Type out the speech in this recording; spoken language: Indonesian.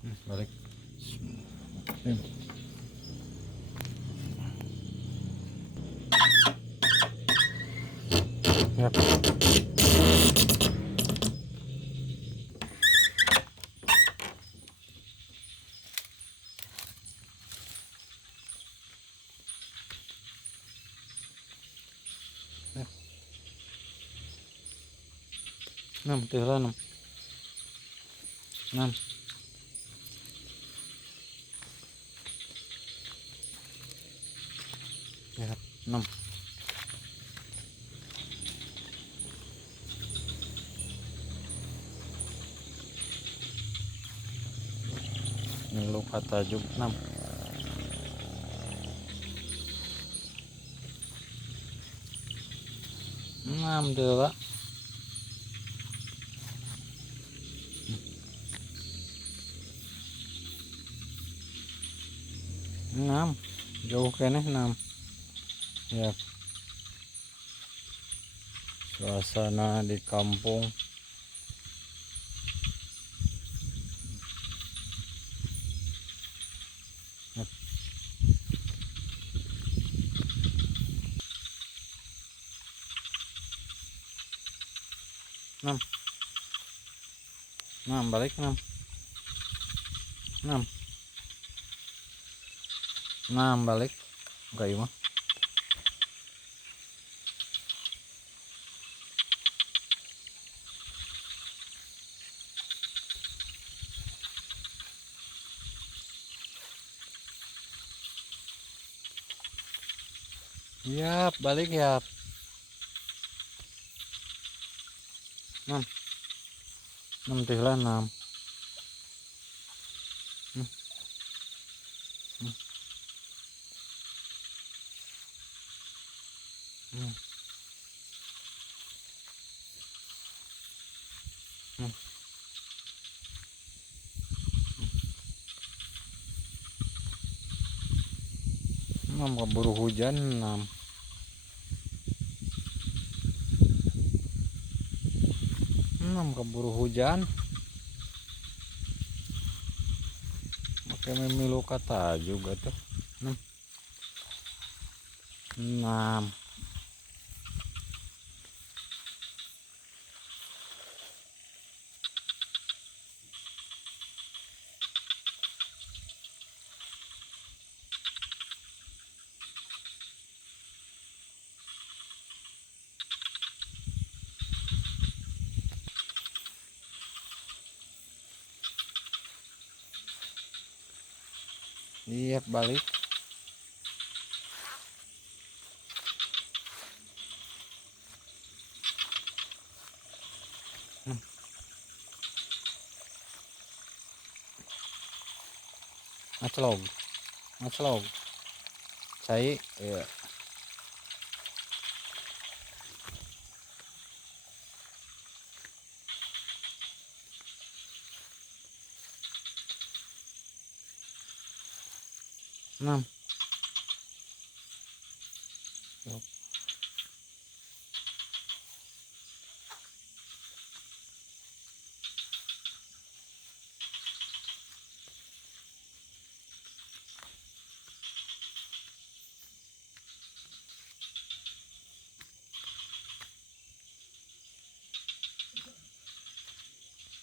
Balik. Yap. Enam, tinggal enam. Enam. Ya, enam. Ini luka tajuk enam. Enam deh, Pak. Enam. Jauh kene enam. Ya. Suasana di kampung. Ya. 6. 6 balik 6. 6. 6 balik. Enggak iya mah. Yap, balik yap. 6. 6 tinggal 6. Hmm. Hmm. Hmm. Hmm. 6 keburu hujan 6. 6 keburu hujan. Pakai memilu kata juga tuh. 6. 6. Iya balik. Ngaclog. Ngaclog. Cai ya. Enam.